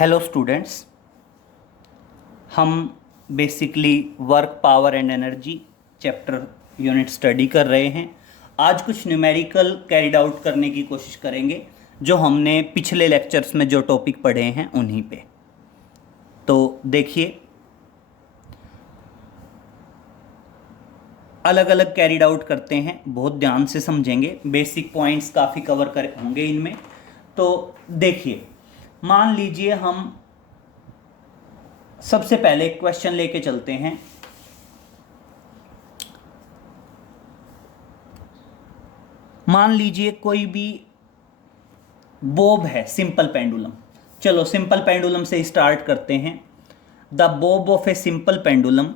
Hello students, हम basically work power and energy chapter unit study कर रहे हैं। आज कुछ न्यूमेरिकल कैरिड आउट करने की कोशिश करेंगे जो हमने पिछले लेक्चर्स में जो टॉपिक पढ़े हैं उन्हीं पे। तो देखिए, अलग अलग कैरिड आउट करते हैं, बहुत ध्यान से समझेंगे, बेसिक पॉइंट्स काफ़ी कवर कर होंगे इनमें। तो देखिए, मान लीजिए हम सबसे पहले एक क्वेश्चन लेके चलते हैं। मान लीजिए कोई भी बोब है, सिंपल पेंडुलम। चलो सिंपल पेंडुलम से स्टार्ट करते हैं। The Bob of a simple pendulum,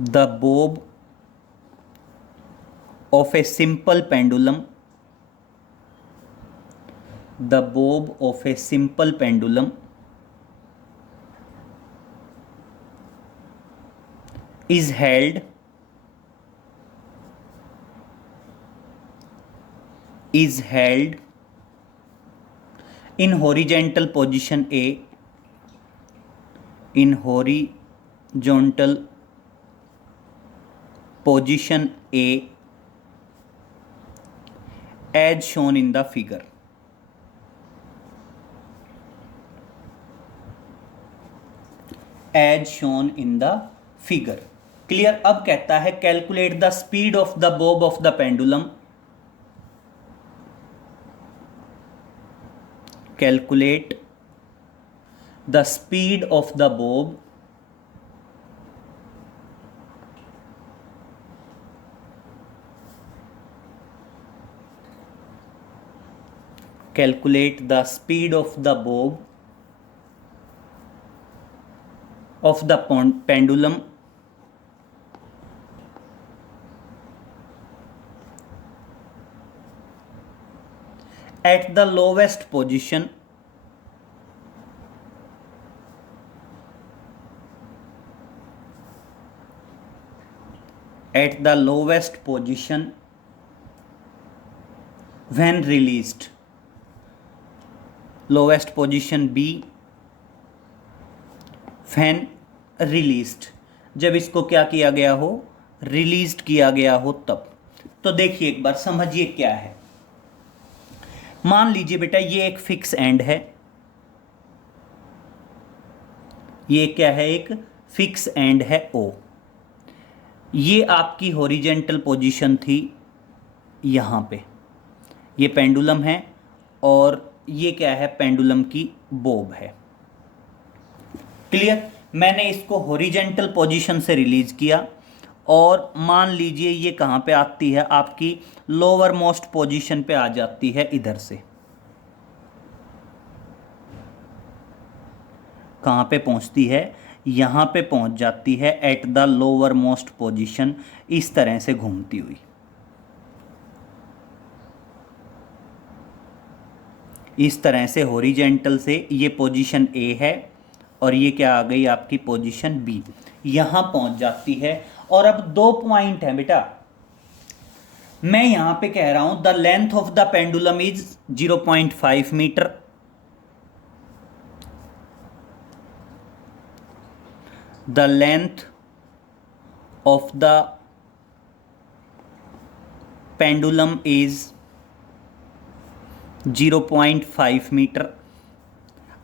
the Bob of a simple pendulum, the Bob of a simple pendulum is held in horizontal position A, in horizontal position A as shown in the figure. As shown in the figure. Clear. अब कहता है calculate the speed of the Bob of the pendulum, calculate the speed of the Bob calculate the speed of the bob of the pendulum at the lowest position when released, lowest position B when released, जब इसको क्या किया गया हो, released किया गया हो तब। तो देखिए एक बार समझिए क्या है। मान लीजिए बेटा ये एक फिक्स एंड है, ये क्या है, एक फिक्स एंड है O। ये आपकी हॉरिजेंटल पोजीशन थी यहाँ पे, ये पेंडुलम है और ये क्या है, पेंडुलम की बोब है। क्लियर। मैंने इसको हॉरिजेंटल पोजीशन से रिलीज किया और मान लीजिए ये कहाँ पे आती है, आपकी लोअर मोस्ट पोजीशन पे आ जाती है, इधर से कहाँ पे पहुँचती है, यहाँ पे पहुँच जाती है eight the lower most position, इस तरह से घूमती हुई। इस तरह से हॉरिजेंटल से ये पोजीशन A है और ये क्या आ गई आपकी पोजीशन B, यहाँ पहुँच जाती है। और अब दो पॉइंट हैं बेटा, मैं यहाँ पे कह रहा हूँ the length of the pendulum is 0.5 metre, the length of the pendulum is 0.5 metre.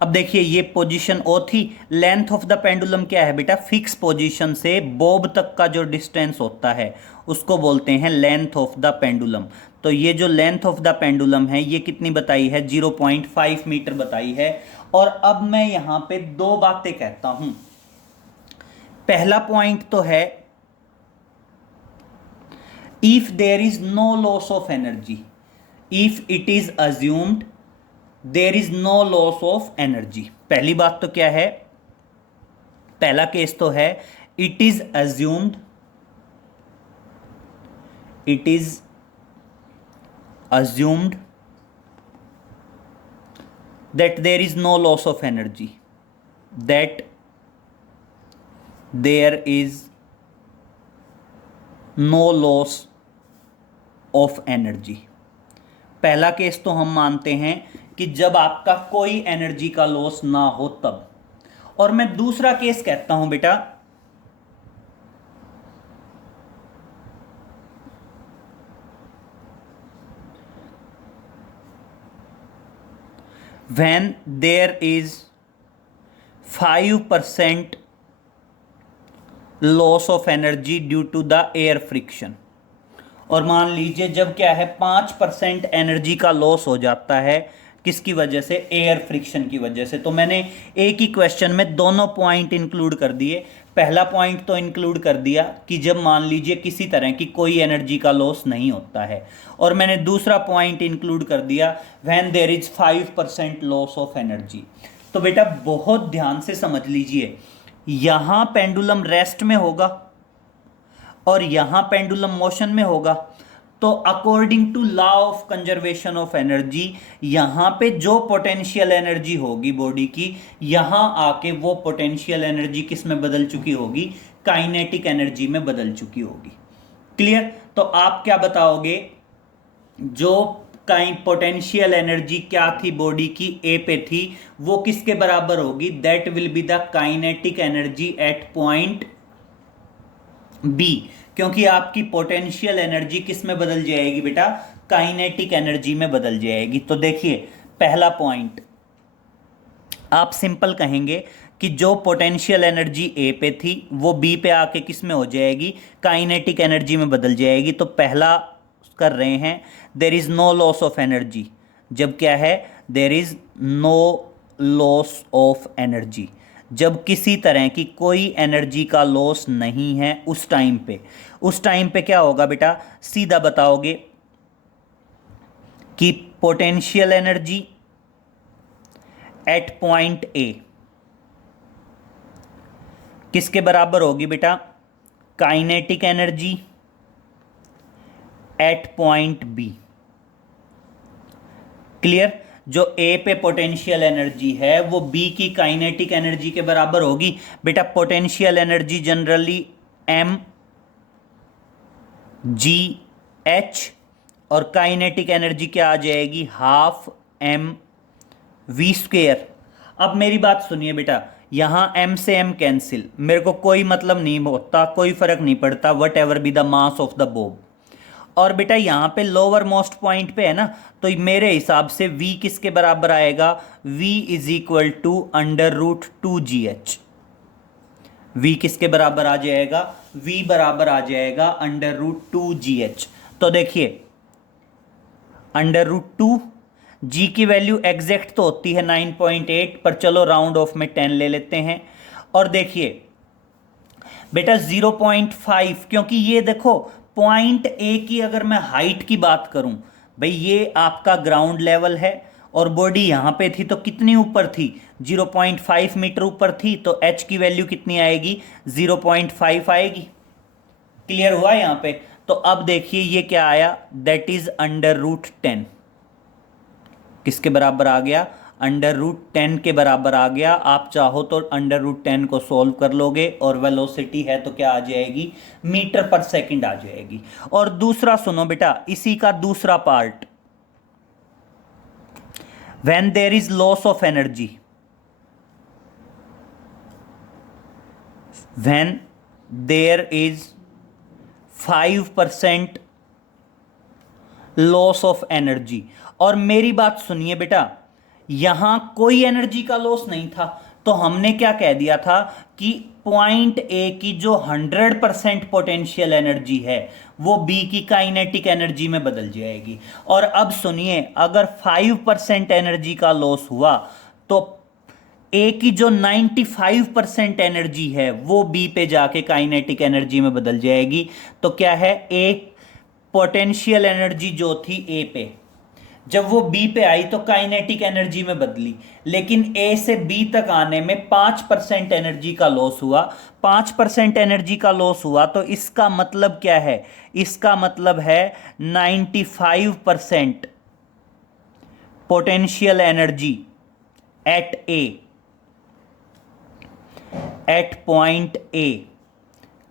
अब देखिए ये पोजीशन O थी, लेंथ ऑफ द पेंडुलम क्या है बेटा, फिक्स पोजीशन से बोब तक का जो डिस्टेंस होता है उसको बोलते हैं लेंथ ऑफ द पेंडुलम। तो ये जो लेंथ ऑफ द पेंडुलम है ये कितनी बताई है, 0.5 मीटर बताई है। और अब मैं यहाँ पे दो बातें कहता हूं। पहला पॉइंट तो है if there is no loss of energy, if it is assumed there is no loss of energy. पहली बात तो क्या है, पहला केस तो है it is assumed that there is no loss of energy, that there is no loss of energy. पहला case तो हम मानते हैं कि जब आपका कोई एनर्जी का लॉस ना हो तब। और मैं दूसरा केस कहता हूं बेटा, when there is 5% loss of energy due to the air friction. और मान लीजिए जब क्या है 5% एनर्जी का लॉस हो जाता है, किसकी वजह से? एयर फ्रिक्शन की वजह से। तो मैंने एक ही क्वेश्चन में दोनों पॉइंट इंक्लूड कर दिए। पहला पॉइंट तो इंक्लूड कर दिया कि जब मान लीजिए किसी तरह की कोई एनर्जी का लॉस नहीं होता है, और मैंने दूसरा पॉइंट इंक्लूड कर दिया when there is 5% loss of energy. तो बेटा बहुत ध्यान से समझ लीजिए, यहां पेंडुलम रेस्ट में होगा और यहां पेंडुलम मोशन में होगा। तो according to law of conservation of energy, यहां पे जो पोटेंशियल एनर्जी होगी बॉडी की, यहां आके वो पोटेंशियल एनर्जी किस में बदल चुकी होगी? काइनेटिक एनर्जी में बदल चुकी होगी। क्लियर? तो आप क्या बताओगे? जो कहीं पोटेंशियल एनर्जी क्या थी बॉडी की, ए पे थी, वो किसके बराबर होगी? That will be the kinetic energy at point B. क्योंकि आपकी पोटेंशियल एनर्जी किस में बदल जाएगी बेटा? काइनेटिक एनर्जी में बदल जाएगी। तो देखिए पहला पॉइंट आप सिंपल कहेंगे कि जो पोटेंशियल एनर्जी ए पे थी वो बी पे आके किस में हो जाएगी? काइनेटिक एनर्जी में बदल जाएगी। तो पहला कर रहे हैं, there is no loss of energy. जब क्या है? There is no loss of energy, जब किसी तरह की कोई एनर्जी का लॉस नहीं है उस टाइम पे क्या होगा बेटा? सीधा बताओगे कि potential energy at point A किसके बराबर होगी बेटा? Kinetic energy at point B. Clear? जो ए पे पोटेंशियल एनर्जी है वो बी की काइनेटिक एनर्जी के बराबर होगी। बेटा potential energy generally M G H, और काइनेटिक एनर्जी क्या आ जाएगी? Half M V square. अब मेरी बात सुनिए बेटा, यहां एम से एम कैंसिल, मेरे को कोई मतलब नहीं होता, कोई फर्क नहीं पड़ता, what ever be the mass of the Bob. और बेटा यहाँ पे लोअर मोस्ट पॉइंट पे है ना, तो मेरे हिसाब से v किसके बराबर आएगा? v is equal to √2gh। v किसके बराबर आ जाएगा? v बराबर आ जाएगा √2gh। तो देखिए √2, g की वैल्यू एग्जैक्ट तो होती है 9.8, पर चलो राउंड ऑफ में 10 ले लेते हैं। और देखिए बेटा 0.5, क्योंकि ये देखो पॉइंट ए की अगर मैं हाइट की बात करूं, भाई ये आपका ग्राउंड लेवल है और बॉडी यहां पे थी तो कितनी ऊपर थी? 0.5 मीटर ऊपर थी। तो एच की वैल्यू कितनी आएगी? 0.5 आएगी। क्लियर हुआ यहां पे? तो अब देखिए ये क्या आया? That is √10। किसके बराबर आ गया? √10 के बराबर आ गया। आप चाहो तो √10 को सोल्व कर लोगे और वेलोसिटी है तो क्या आ जाएगी? मीटर पर सेकंड आ जाएगी। और दूसरा सुनो बेटा, इसी का दूसरा part, when there is loss of energy, when there is 5% loss of energy. और मेरी बात सुनिए बेटा, यहां कोई एनर्जी का लॉस नहीं था, तो हमने क्या कह दिया था कि पॉइंट ए की जो 100% पोटेंशियल एनर्जी है वो बी की काइनेटिक एनर्जी में बदल जाएगी। और अब सुनिए, अगर 5% एनर्जी का लॉस हुआ तो ए की जो 95% एनर्जी है वो बी पे जाके काइनेटिक एनर्जी में बदल जाएगी। तो क्या है? एक पोटेंशियल एनर्जी जो थी ए पे, जब वो बी पे आई तो काइनेटिक एनर्जी में बदली, लेकिन ए से बी तक आने में 5% एनर्जी का लॉस हुआ। 5% एनर्जी का लॉस हुआ तो इसका मतलब क्या है? इसका मतलब है 95% potential energy at A, at point A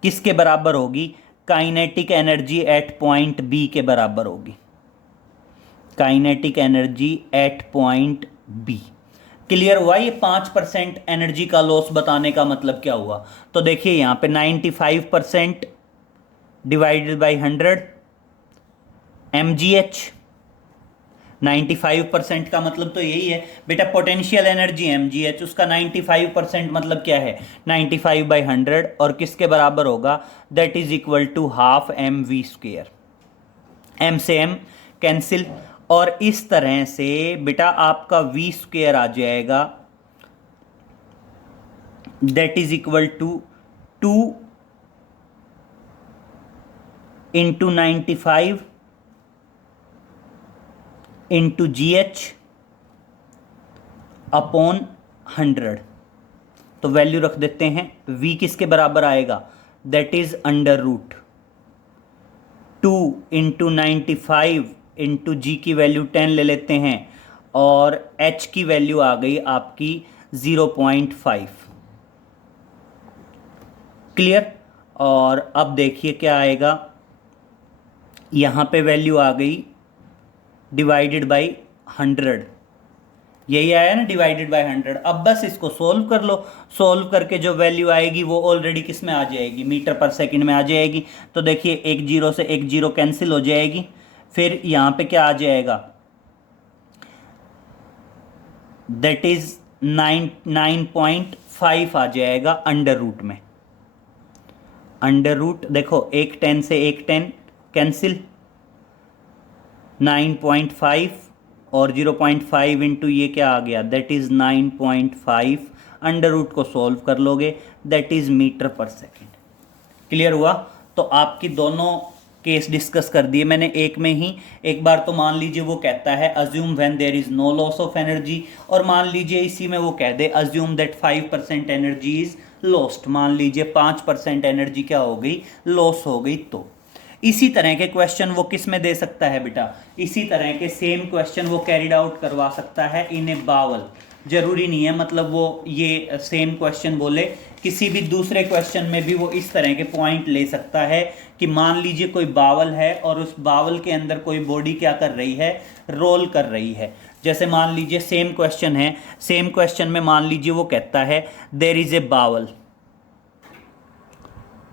किसके बराबर होगी? Kinetic energy at point B के बराबर होगी। Kinetic energy at point B. Clear हुआ? ये 5% एनर्जी का लॉस बताने का मतलब क्या हुआ? तो देखिए यहाँ पे 95% डिवाइडेड बाई 100 mgh। 95% का मतलब तो यही है बेटा, पोटेंशियल एनर्जी mgh, उसका 95% मतलब क्या है? 95/100, और किसके बराबर होगा? That is equal to half mv²। m से m कैंसिल, और इस तरह से बेटा आपका v² आ जाएगा, that is equal to 2 into 95 into GH upon 100। तो वैल्यू रख देते हैं, v किसके बराबर आएगा? That is under root 2 into 95 into G की वैल्यू 10 ले लेते हैं, और h की वैल्यू आ गई आपकी 0.5। क्लियर? और अब देखिए क्या आएगा, यहाँ पे वैल्यू आ गई डिवाइडेड बाई 100। यही आया ना, डिवाइडेड बाय 100। अब बस इसको सोल्व कर लो। सोल्व करके जो वैल्यू आएगी वो ऑलरेडी किस में आ जाएगी? मीटर पर सेकंड में आ जाएगी। तो देखिए एक जीरो से एक जीरो कैंसिल हो जाएगी, फिर यहाँ पे क्या आ जाएगा? दैट इज 9.5 आ जाएगा अंडर रूट में। अंडर रूट देखो, एक 10 से एक 10 कैंसिल, 9.5 और 0.5 इंटू ये क्या आ गया? That is 9.5। अंडर रूट को सॉल्व कर लोगे, दैट इज मीटर पर सेकेंड। क्लियर हुआ? तो आपकी दोनों केस डिस्कस कर दिए मैंने एक में ही। एक बार तो मान लीजिए वो कहता है assume when there is no loss of energy, और मान लीजिए इसी में वो कह दे assume that 5% energy is lost. मान लीजिए 5% एनर्जी क्या हो गई? लॉस हो गई। तो इसी तरह के क्वेश्चन वो किस में दे सकता है बेटा? इसी तरह के सेम क्वेश्चन वो कैरिड आउट करवा सकता है इन ए बावल। जरूरी नहीं है मतलब वो ये सेम क्वेश्चन बोले, किसी भी दूसरे क्वेश्चन में भी वो इस तरह के पॉइंट ले सकता है कि मान लीजिए कोई बावल है और उस बावल के अंदर कोई बॉडी क्या कर रही है? रोल कर रही है। जैसे मान लीजिए सेम क्वेश्चन है, सेम क्वेश्चन में मान लीजिए वो कहता है there is a bowl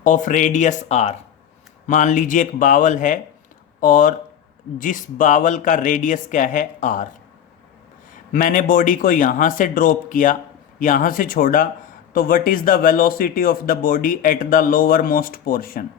of radius r। मान लीजिए एक बावल है और जिस बावल का रेडियस क्या है? r। मैंने बॉडी को यहाँ से ड्रॉप किया, यहाँ से छोड़ा, तो what is the velocity of the body at the lower most portion?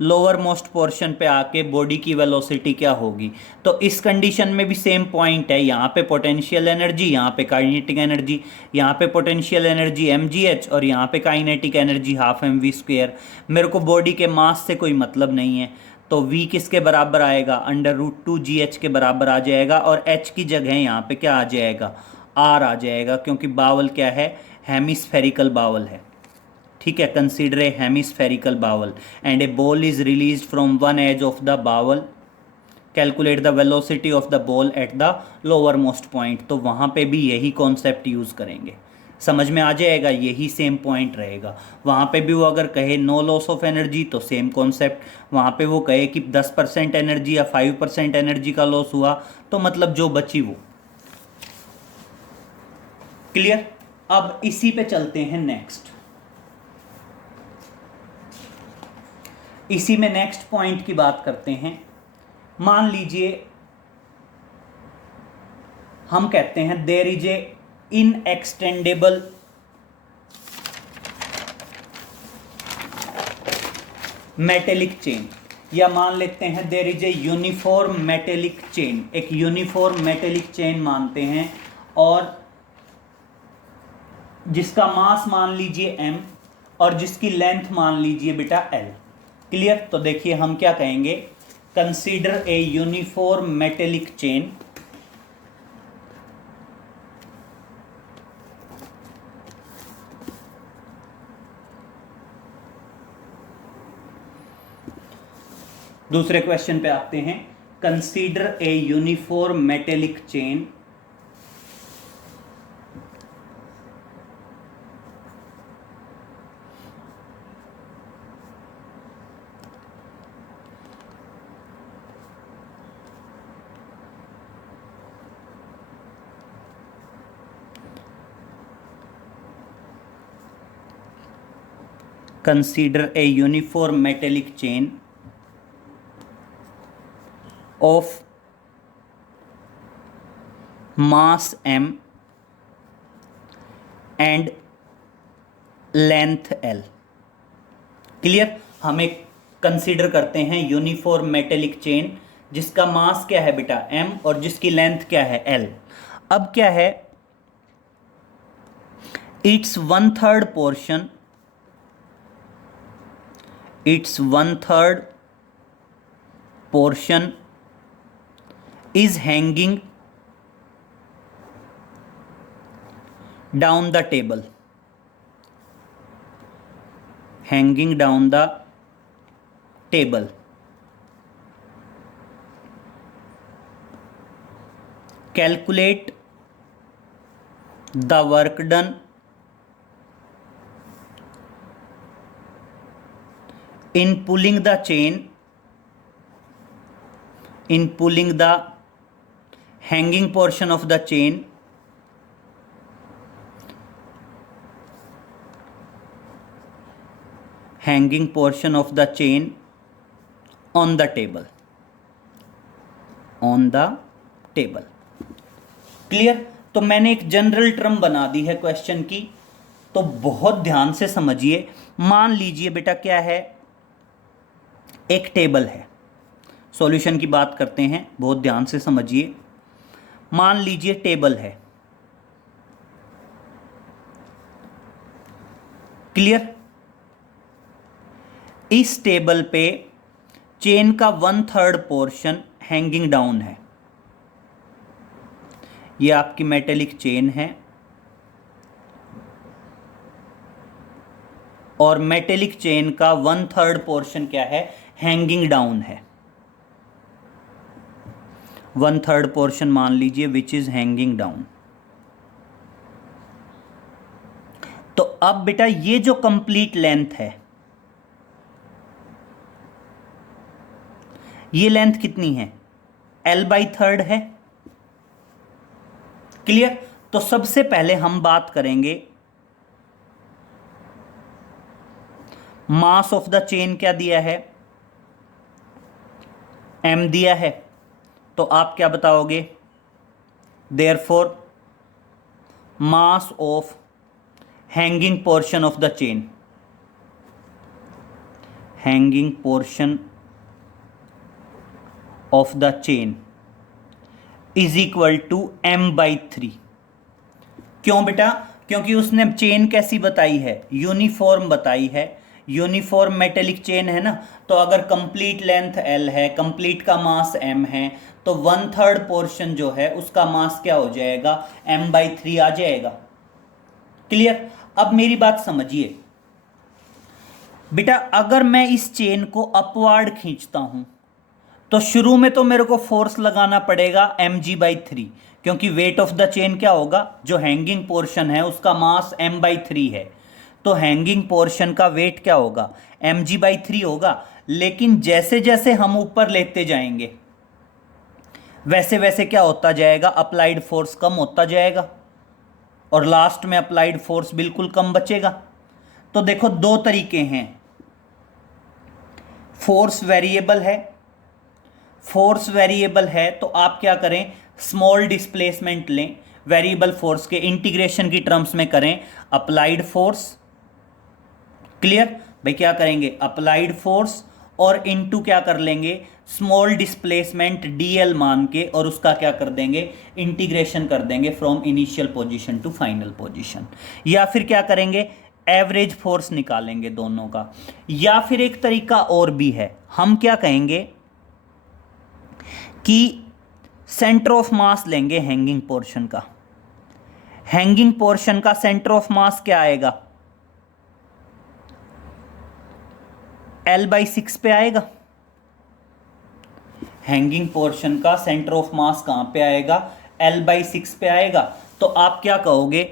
Lower most portion पे आके बॉडी की वेलोसिटी क्या होगी? तो इस कंडीशन में भी सेम पॉइंट है, यहाँ पे पोटेंशियल एनर्जी, यहाँ पे काइनेटिक एनर्जी। यहाँ पे पोटेंशियल एनर्जी mgh और यहाँ पे काइनेटिक एनर्जी हाफ mv²। मेरे को बॉडी के मास से कोई मतलब नहीं है, तो v किसके बराबर आएगा? अंडर रूट 2gh के बराबर आ जाएगा, और h की जगह यहाँ पे क्या आ जाएगा? r आ जाएगा, क्योंकि बावल क्या है? हेमिस्फेरिकल बावल है। ठीक है, consider a hemispherical bowl and a ball is release from one edge of the bowl, calculate the velocity of the ball at the lower most point. तो वहाँ पे भी यही कॉन्सेप्ट यूज़ करेंगे। समझ में आ जाएगा? यही सेम पॉइंट रहेगा। वहाँ पे भी वो अगर कहे नो लॉस ऑफ एनर्जी तो सेम कॉन्सेप्ट, वहाँ पे वो कहे कि 10% एनर्जी या 5% एनर्जी का लॉस हुआ तो मतलब जो बची वो। क्लियर? अब इसी पे चलते हैं नेक्स्ट। इसी में नेक्स्ट पॉइंट की बात करते हैं। मान लीजिए हम कहते हैं there is a inextendable metallic chain, या मान लेते हैं there is a uniform metallic chain. एक यूनिफॉर्म मेटेलिक चेन मानते हैं और जिसका मास मान लीजिए m और जिसकी लेंथ मान लीजिए बेटा l। क्लियर? तो देखिए हम क्या कहेंगे, consider a uniform metallic chain दूसरे क्वेश्चन पे आते हैं। Consider a uniform metallic chain consider a uniform metallic chain of mass m and length l। Clear? हम एक कंसीडर करते हैं यूनिफॉर्म मेटेलिक चेन जिसका मास क्या है बेटा m और जिसकी लेंथ क्या है l। अब क्या है, it's 1/3 portion, its 1/3 portion is hanging down the table, hanging down the table। Calculate the work done in pulling the chain, in pulling the hanging portion of the chain hanging portion of the chain on the table, on the table। Clear? तो मैंने एक general term बना दी है question की, तो बहुत ध्यान से समझिए। मान लीजिए बेटा क्या है, एक टेबल है। सॉल्यूशन की बात करते हैं, बहुत ध्यान से समझिए। मान लीजिए टेबल है। क्लियर? इस टेबल पे चेन का 1/3 पोर्शन हैंगिंग डाउन है। ये आपकी मेटेलिक चेन है और मेटेलिक चेन का 1/3 पोर्शन क्या है, हैंगिंग डाउन है। 1/3 पोर्शन मान लीजिए विच इज हैंगिंग डाउन। तो अब बेटा ये जो कंप्लीट लेंथ है, ये लेंथ कितनी है, l/3 है। क्लियर? तो सबसे पहले हम बात करेंगे मास ऑफ द चेन क्या दिया है, m दिया है। तो आप क्या बताओगे, therefore mass of hanging portion of the chain, hanging portion of the chain is equal to m/3। क्यों बेटा? क्योंकि उसने चेन कैसी बताई है, यूनिफॉर्म बताई है। यूनिफॉर्म मेटेलिक चेन है ना, तो अगर कंप्लीट लेंथ l है, कंप्लीट का मास m है, तो 1/3 पोर्शन जो है उसका मास क्या हो जाएगा, m/3 आ जाएगा। क्लियर? अब मेरी बात समझिए बेटा, अगर मैं इस चेन को अपवार्ड खींचता हूं तो शुरू में तो मेरे को फोर्स लगाना पड़ेगा mg/3, क्योंकि वेट ऑफ द चेन क्या होगा, जो हैंगिंग पोर्शन है उसका मास m/3 है, तो हैंगिंग पोर्शन का वेट क्या होगा, mg/3 होगा। लेकिन जैसे जैसे हम ऊपर लेते जाएंगे वैसे वैसे क्या होता जाएगा, अप्लाइड फोर्स कम होता जाएगा और लास्ट में अप्लाइड फोर्स बिल्कुल कम बचेगा। तो देखो दो तरीके हैं, फोर्स वेरिएबल है, फोर्स वेरिएबल है तो आप क्या करें, स्मॉल डिस्प्लेसमेंट लें, वेरिएबल फोर्स के इंटीग्रेशन की टर्म्स में करें अप्लाइड फोर्स। क्लियर भाई? क्या करेंगे, अप्लाइड फोर्स और इनटू क्या कर लेंगे, स्मॉल डिस्प्लेसमेंट dl मान के, और उसका क्या कर देंगे, इंटीग्रेशन कर देंगे from initial position to final position. या फिर क्या करेंगे, एवरेज फोर्स निकालेंगे दोनों का। या फिर एक तरीका और भी है, हम क्या कहेंगे कि सेंटर ऑफ मास लेंगे हैंगिंग पोर्शन का। हैंगिंग पोर्शन का सेंटर ऑफ मास क्या आएगा, l/6 पे आएगा। हैंगिंग पोर्शन का सेंटर ऑफ मास कहां पे आएगा, l/6 पे आएगा। तो आप क्या कहोगे,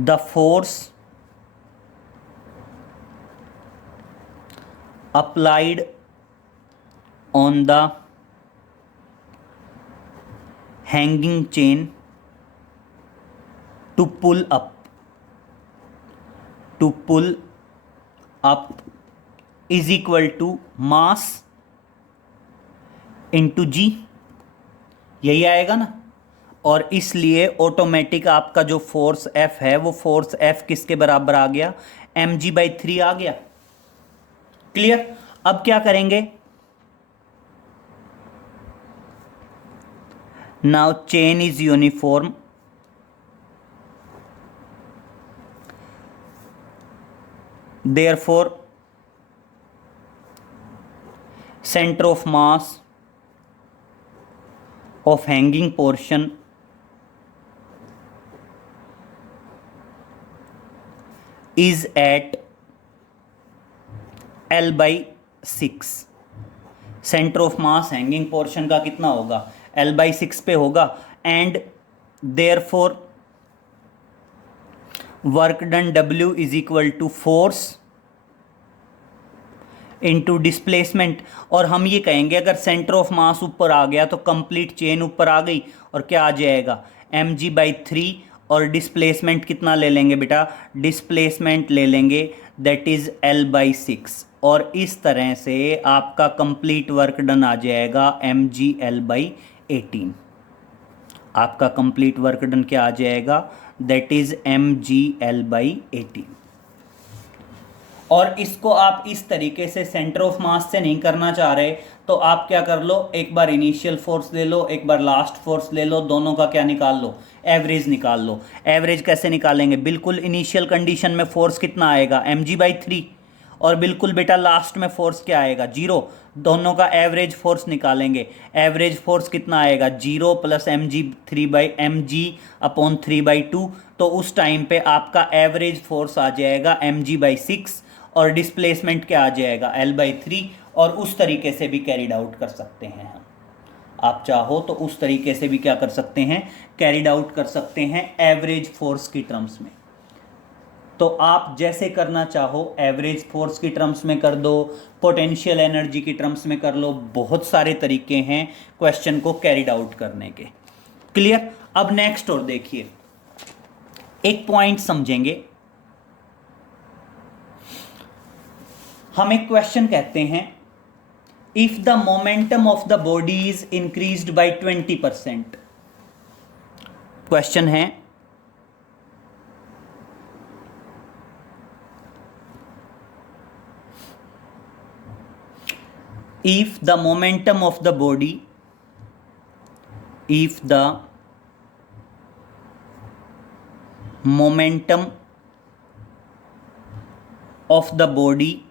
the force applied on the hanging chain to pull up, to pull up is equal to mass into G, यही आएगा ना। और इसलिए ऑटोमेटिक आपका जो फोर्स F है वो फोर्स F किसके बराबर आ गया, mg/3 आ गया। क्लियर। अब क्या करेंगे, now chain is uniform, therefore center of mass of hanging portion is at L/6। Centre of mass hanging portion का कितना होगा, L/6 पे होगा। And therefore work done W is equal to force into displacement. और हम ये कहेंगे अगर सेंटर ऑफ मास ऊपर आ गया तो कंप्लीट चेन ऊपर आ गई, और क्या आ जाएगा mg/3, और डिस्प्लेसमेंट कितना ले लेंगे बेटा, डिस्प्लेसमेंट ले लेंगे दैट इज L/6, और इस तरह से आपका कंप्लीट वर्क डन आ जाएगा mgL/18। आपका कंप्लीट वर्क डन क्या आ जाएगा, दैट इज mgL/18। और इसको आप इस तरीके से सेंटर ऑफ मास से नहीं करना चाह रहे तो आप क्या कर लो, एक बार इनिशियल फोर्स ले लो, एक बार लास्ट फोर्स ले लो, दोनों का क्या निकाल लो, एवरेज निकाल लो। एवरेज कैसे निकालेंगे, बिल्कुल इनिशियल कंडीशन में फोर्स कितना आएगा mg/3, और बिल्कुल बेटा लास्ट में फोर्स क्या आएगा, 0। दोनों का एवरेज फोर्स निकालेंगे, एवरेज फोर्स कितना आएगा, 0 प्लस mg/3/2। तो उस टाइम पे आपका एवरेज फोर्स आ जाएगा mg/6, और डिस्प्लेसमेंट क्या आ जाएगा L/3। और उस तरीके से भी कैरिड आउट कर सकते हैं हम, आप चाहो तो उस तरीके से भी क्या कर सकते हैं, कैरिड आउट कर सकते हैं एवरेज फोर्स की टर्म्स में। तो आप जैसे करना चाहो एवरेज फोर्स की टर्म्स में कर दो, पोटेंशियल एनर्जी की टर्म्स में कर लो, बहुत सारे तरीके हैं क्वेश्चन को कैरिड आउट करने के। क्लियर। अब नेक्स्ट और देखिए, एक पॉइंट समझेंगे। हम एक क्वेश्चन कहते हैं, if the momentum of the body is increased by 20%। Question है, if the momentum of the body, if the momentum of the body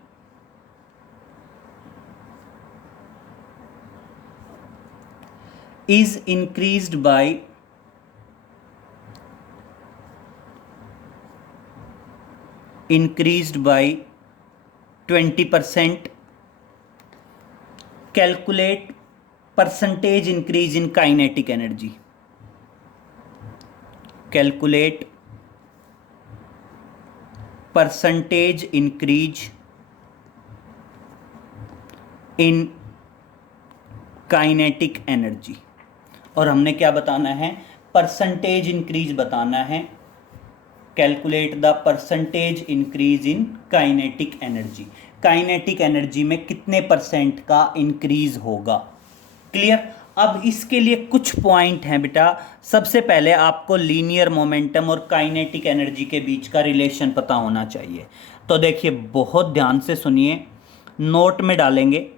is increased by 20%, calculate percentage increase in kinetic energy, calculate percentage increase in kinetic energy. और हमने क्या बताना है, percentage increase बताना है। Calculate the percentage increase in kinetic energy, kinetic energy में कितने percent का इंक्रीज होगा। क्लियर। अब इसके लिए कुछ पॉइंट हैं बेटा। सबसे पहले आपको लीनियर मोमेंटम और काइनेटिक एनर्जी के बीच का रिलेशन पता होना चाहिए। तो देखिए बहुत ध्यान से सुनिए, नोट में डालेंगे,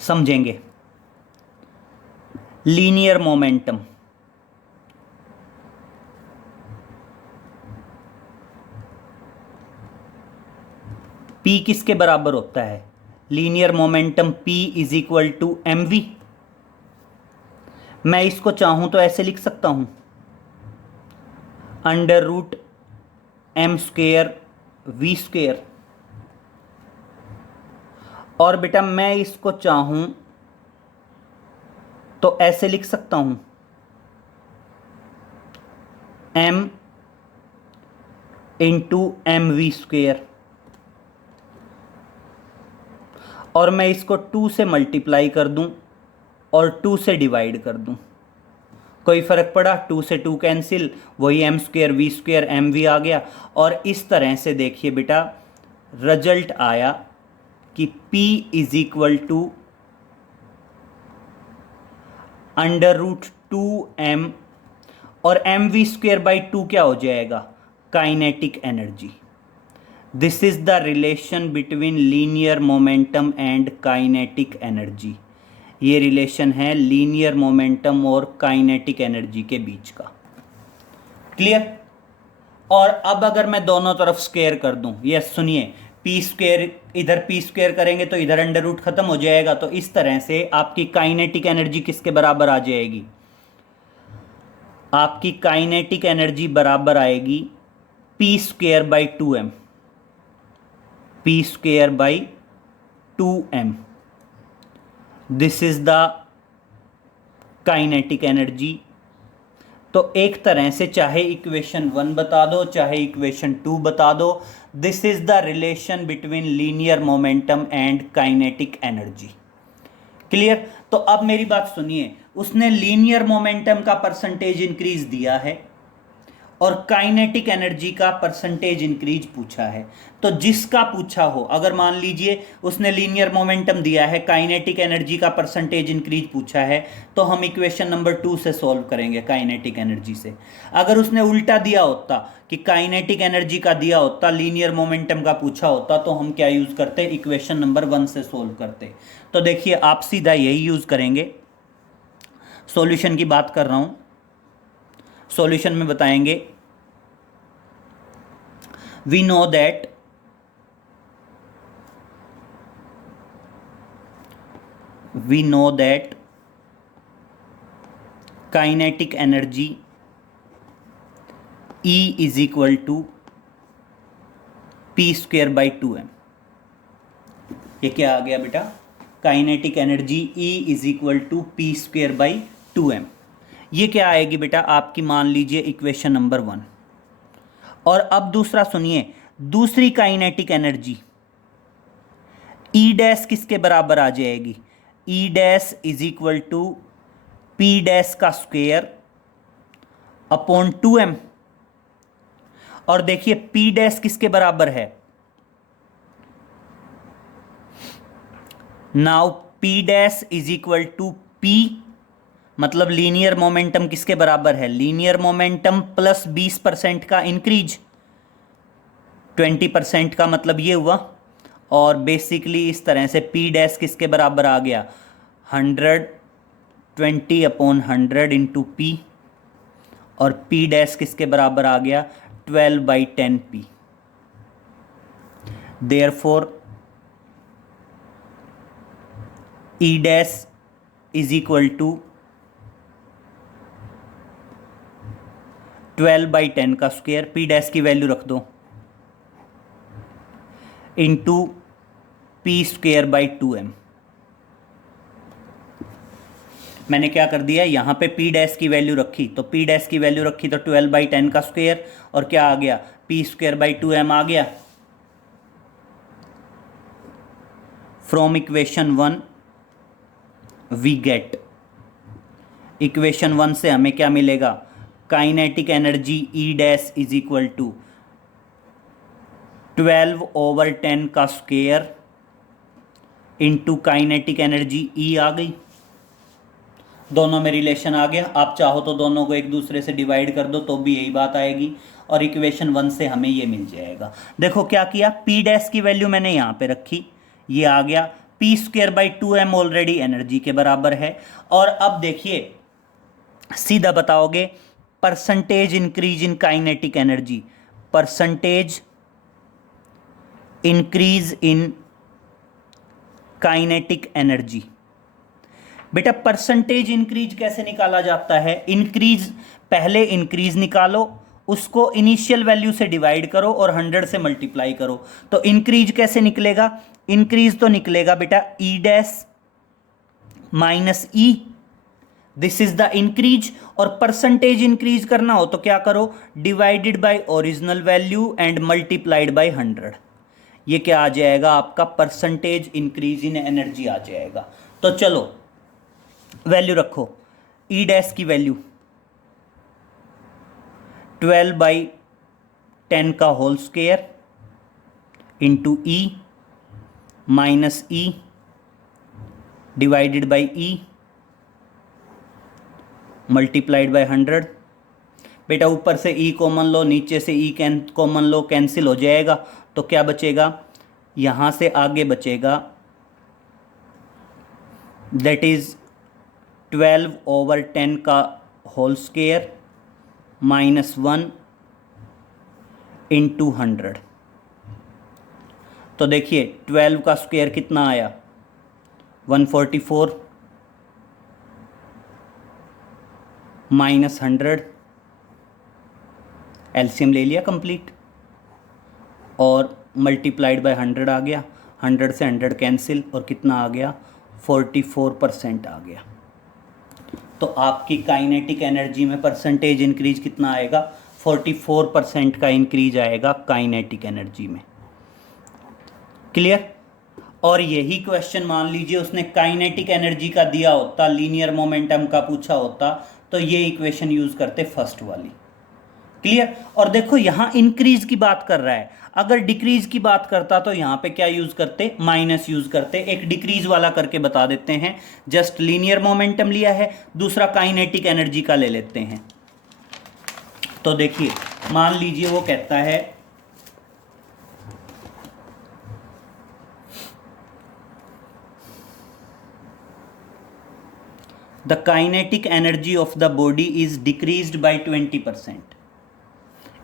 समझेंगे। लीनियर मोमेंटम, P किसके बराबर होता है, linear momentum P is equal to mv। मैं इसको चाहूं तो ऐसे लिख सकता हूं, √m² v²। और बेटा मैं इसको चाहूं तो ऐसे लिख सकता हूं, m इंटू mv²। और मैं इसको 2 से मल्टीप्लाई कर दूं और 2 से डिवाइड कर दूं कोई फ़र्क पड़ा? 2 से 2 कैंसिल, वही M square V square M V आ गया। और इस तरह से देखिए बेटा रिजल्ट आया कि P is equal to √2m और एम वी स्क्वेयर बाई 2 क्या हो जाएगा? Kinetic energy. This is the relation between linear momentum and kinetic energy. ये रिलेशन है लीनियर मोमेंटम और काइनेटिक एनर्जी के बीच का। क्लियर? और अब अगर मैं दोनों तरफ स्क्वायर कर दूं, यस सुनिए, पी स्क्वायर इधर पी स्क्वायर करेंगे तो इधर अंडर रूट खत्म हो जाएगा। तो इस तरह से आपकी काइनेटिक एनर्जी किसके बराबर आ जाएगी? आपकी काइनेटिक एनर्जी बराबर आएगी P square by 2m, P square by 2m। This is the kinetic energy. तो एक तरह से चाहे इक्वेशन 1 बता दो चाहे इक्वेशन 2 बता दो, this is the relation between linear momentum and kinetic energy. Clear? तो अब मेरी बात सुनिए, उसने लीनियर मोमेंटम का परसेंटेज इंक्रीज दिया है और काइनेटिक एनर्जी का परसेंटेज इंक्रीज पूछा है। तो जिसका पूछा हो, अगर मान लीजिए उसने लीनियर मोमेंटम दिया है, काइनेटिक एनर्जी का परसेंटेज इंक्रीज पूछा है, तो हम इक्वेशन नंबर 2 से सॉल्व करेंगे काइनेटिक एनर्जी से। अगर उसने उल्टा दिया होता कि काइनेटिक एनर्जी का दिया होता, लीनियर मोमेंटम का पूछा होता, तो हम क्या यूज करते? इक्वेशन नंबर 1 से सोल्व करते। तो देखिए आप सीधा यही यूज करेंगे। सॉल्यूशन की बात कर रहा हूं, सॉल्यूशन में बताएंगे we know that kinetic energy E is equal to p square by 2m। ये क्या आ गया बेटा? Kinetic energy E is equal to P square by 2m। ये क्या आएगी बेटा? आपकी मान लीजिए इक्वेशन नंबर 1। और अब दूसरा सुनिए, दूसरी काइनेटिक एनर्जी ई डैश किसके बराबर आ जाएगी? E dash is equal to P dash का स्क्वेयर अपॉन 2m। और देखिए पी डैश किसके बराबर है? Now P dash is equal to P, मतलब लीनियर मोमेंटम किसके बराबर है? लीनियर मोमेंटम प्लस 20% का इंक्रीज, 20% का मतलब ये हुआ। और बेसिकली इस तरह से पी डैश किसके बराबर आ गया? 120 अपॉन 100 इंटू पी। और पी डैश किसके बराबर आ गया? 12/10p। Therefore E dash is equal to 12/10 का स्क्वायर, पी डैश की वैल्यू रख दो, into P square by 2m। मैंने क्या कर दिया? यहाँ पे पी डैश की वैल्यू रखी, तो पी डैश की वैल्यू रखी तो 12/10 का स्क्वायर, और क्या आ गया? पी स्क्वायर बाई 2m आ गया। From equation 1 we get, equation 1 से हमें क्या मिलेगा? Kinetic energy E dash is equal to 12/10 का square into kinetic energy E आ गई। दोनों में रिलेशन आ गया। आप चाहो तो दोनों को एक दूसरे से डिवाइड कर दो तो भी यही बात आएगी, और इक्वेशन 1 से हमें ये मिल जाएगा। देखो क्या किया, पी डैश की वैल्यू मैंने यहाँ पे रखी, ये आ गया। P square by 2m already energy के बराबर है। और अब देखिए सीधा बताओगे, percentage increase in kinetic energy, percentage increase in kinetic energy. बेटा परसेंटेज इंक्रीज कैसे निकाला जाता है? इंक्रीज, पहले इंक्रीज निकालो, उसको इनिशियल वैल्यू से डिवाइड करो और 100 से मल्टीप्लाई करो। तो इंक्रीज कैसे निकलेगा? इंक्रीज तो निकलेगा बेटा ई dash minus E, this is the increase. और परसेंटेज इंक्रीज करना हो तो क्या करो? Divided by original value and multiplied by 100। ये क्या आ जाएगा? आपका परसेंटेज इंक्रीज इन एनर्जी आ जाएगा। तो चलो वैल्यू रखो, ई डैश की वैल्यू 12/10 का whole square into E minus E divided by E multiplied by 100। बेटा ऊपर से ई कॉमन लो, नीचे से ई कॉमन लो, कैंसिल हो जाएगा, तो क्या बचेगा, यहाँ से आगे बचेगा दैट इज 12/10 का होल स्क्वायर माइनस 1 इंटू 100। तो देखिए 12 का स्क्वायर कितना आया, 144 माइनस 100, एलसीएम ले लिया कंप्लीट, और मल्टीप्लाइड बाय 100 आ गया, 100 से 100 कैंसिल, और कितना आ गया, 44% आ गया। तो आपकी काइनेटिक एनर्जी में परसेंटेज इंक्रीज कितना आएगा, 44% का इंक्रीज आएगा काइनेटिक एनर्जी में। क्लियर। और यही क्वेश्चन मान लीजिए उसने काइनेटिक एनर्जी का दिया होता, लीनियर मोमेंटम का पूछा होता, तो ये इक्वेशन यूज करते फर्स्ट वाली। क्लियर। और देखो यहां इंक्रीज की बात कर रहा है, अगर डिक्रीज की बात करता तो यहां पे क्या यूज करते, माइनस यूज करते। एक डिक्रीज वाला करके बता देते हैं, जस्ट लीनियर मोमेंटम लिया है, दूसरा काइनेटिक एनर्जी का ले लेते हैं। तो देखिए मान लीजिए वो कहता है the kinetic energy of the body is decreased by 20%.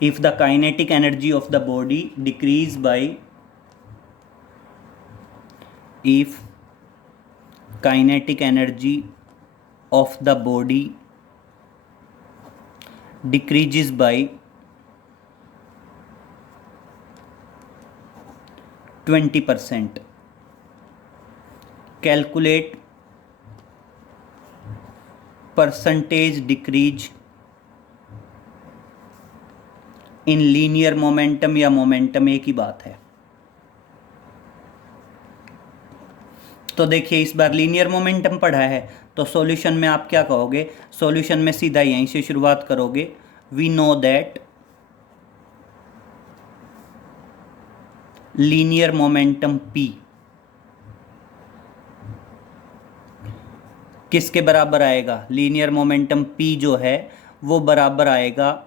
If the kinetic energy of the body decrease by, if kinetic energy of the body decreases by 20%, calculate percentage decrease in linear momentum या momentum, एक ही बात है। तो देखिए इस बार linear momentum पढ़ा है, तो सॉल्यूशन में आप क्या कहोगे, सॉल्यूशन में सीधा यहीं से शुरुआत करोगे। We know that linear momentum P किसके बराबर आएगा, लीनियर मोमेंटम P जो है वो बराबर आएगा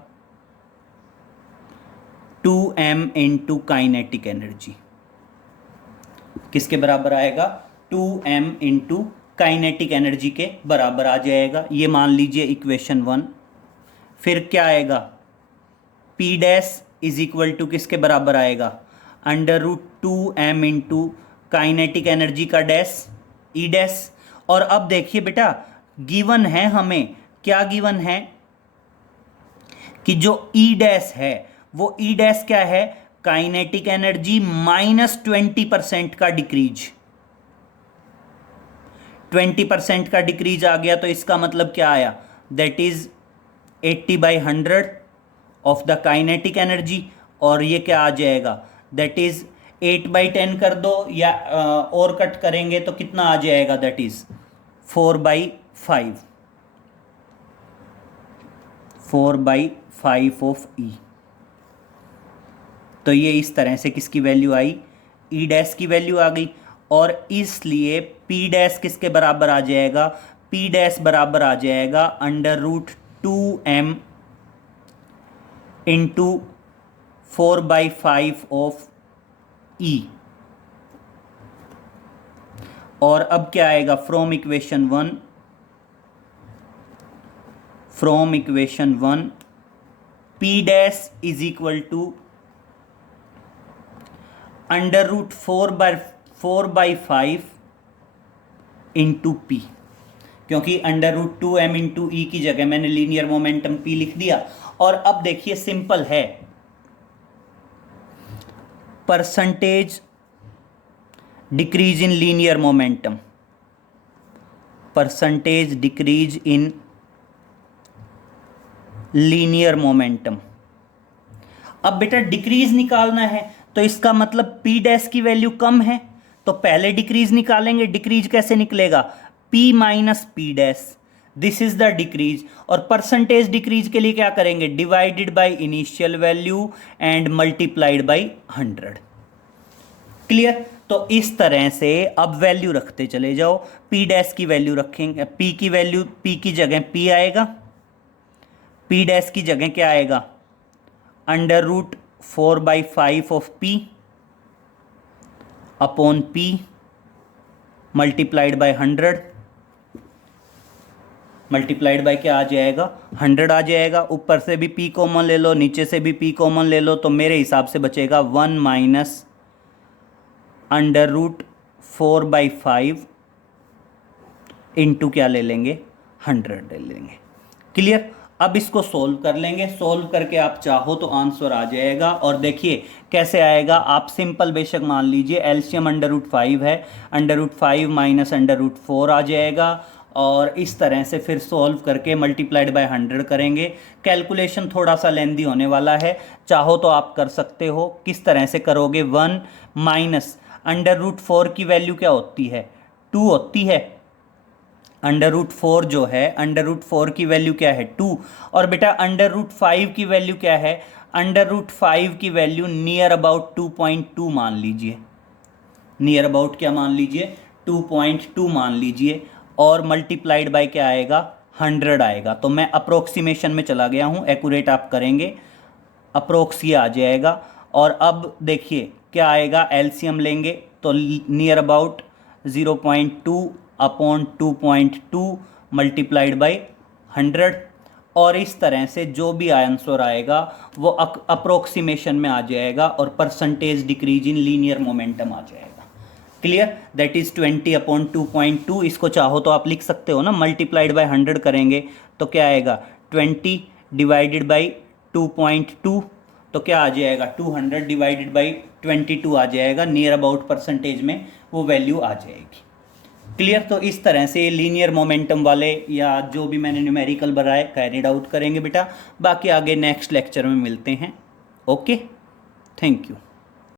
2m इंटू काइनेटिक एनर्जी। किसके बराबर आएगा, 2m इंटू काइनेटिक एनर्जी के बराबर आ जाएगा। ये मान लीजिए इक्वेशन 1। फिर क्या आएगा, P dash is equal to किसके बराबर आएगा, √2m इंटू काइनेटिक एनर्जी का डैश E डैश। और अब देखिए बेटा गिवन है हमें, क्या गिवन है कि जो E डैश है वो E डैश क्या है, काइनेटिक एनर्जी माइनस 20% का डिक्रीज। 20% का डिक्रीज आ गया, तो इसका मतलब क्या आया, that is 80/100 of the kinetic energy. और ये क्या आ जाएगा, दैट इज 8/10 कर दो, या और कट करेंगे तो कितना आ जाएगा, दैट इज 4/5, 4/5 ऑफ E। तो ये इस तरह से किसकी वैल्यू आई, E डैश की वैल्यू आ गई। और इसलिए P डैश किसके बराबर आ जाएगा, P डैश बराबर आ जाएगा √2m इंटू 4/5 ऑफ E। और अब क्या आएगा, from equation 1 P dash is equal to √4/5 into P, क्योंकि √2m इंटू E की जगह मैंने लीनियर मोमेंटम P लिख दिया। और अब देखिए सिंपल है, percentage decrease in linear momentum, percentage decrease in linear momentum. अब बेटा डिक्रीज निकालना है, तो इसका मतलब P डैश की वैल्यू कम है, तो पहले डिक्रीज निकालेंगे। डिक्रीज कैसे निकलेगा, P minus P dash, this is the decrease. और परसेंटेज डिक्रीज के लिए क्या करेंगे, divided by initial value and multiplied by 100। Clear. तो इस तरह से अब वैल्यू रखते चले जाओ। पी डैश की वैल्यू रखेंगे, पी की वैल्यू, पी की जगह पी आएगा, पी डैश की जगह क्या आएगा, √4/5 of P upon P multiplied by 100, multiplied by क्या आ जाएगा, 100 आ जाएगा। ऊपर से भी p कॉमन ले लो, नीचे से भी p कॉमन ले लो, तो मेरे हिसाब से बचेगा 1 माइनस √4/5 इंटू क्या ले लेंगे, 100 ले लेंगे। क्लियर। अब इसको सोल्व कर लेंगे, सोल्व करके आप चाहो तो आंसर आ जाएगा। और देखिए कैसे आएगा, आप सिंपल बेशक मान लीजिए एलसीएम √5 है, √5 माइनस √4 आ जाएगा। और इस तरह से फिर सोल्व करके मल्टीप्लाइड बाय 100 करेंगे। कैलकुलेशन थोड़ा सा लेंदी होने वाला है, चाहो तो आप कर सकते हो। किस तरह से करोगे, 1 माइनस √4 की वैल्यू क्या होती है, 2 होती है। √4 जो है, √4 की वैल्यू क्या है, 2। और बेटा √5 की वैल्यू क्या है, √5 की वैल्यू नियर अबाउट 2.2 मान लीजिए, नियर अबाउट क्या मान लीजिए, 2.2 मान लीजिए। और मल्टीप्लाइड बाय क्या आएगा, 100 आएगा। तो मैं अप्रोक्सीमेशन में चला गया हूँ, एक्यूरेट आप करेंगे, अप्रोक्स ये आ जाएगा। और अब देखिए क्या आएगा, एलसीएम लेंगे तो near about 0.2 upon 2.2 multiplied by 100। और इस तरह से जो भी आंसर आएगा वो अप्रोक्सीमेशन में आ जाएगा और percentage decrease in linear momentum आ जाएगा। क्लियर। That is 20/2.2। इसको चाहो तो आप लिख सकते हो ना, मल्टीप्लाइड बाय 100 करेंगे तो क्या आएगा, 20 डिवाइडेड बाई 2.2, तो क्या आ जाएगा, 200 डिवाइडेड बाई 22 आ जाएगा। नियर अबाउट परसेंटेज में वो वैल्यू आ जाएगी। क्लियर। तो इस तरह से लीनियर मोमेंटम वाले या जो भी मैंने न्यूमेरिकल बनाए कैरिड आउट करेंगे बेटा। बाकी आगे नेक्स्ट लेक्चर में मिलते हैं। Okay, thank you.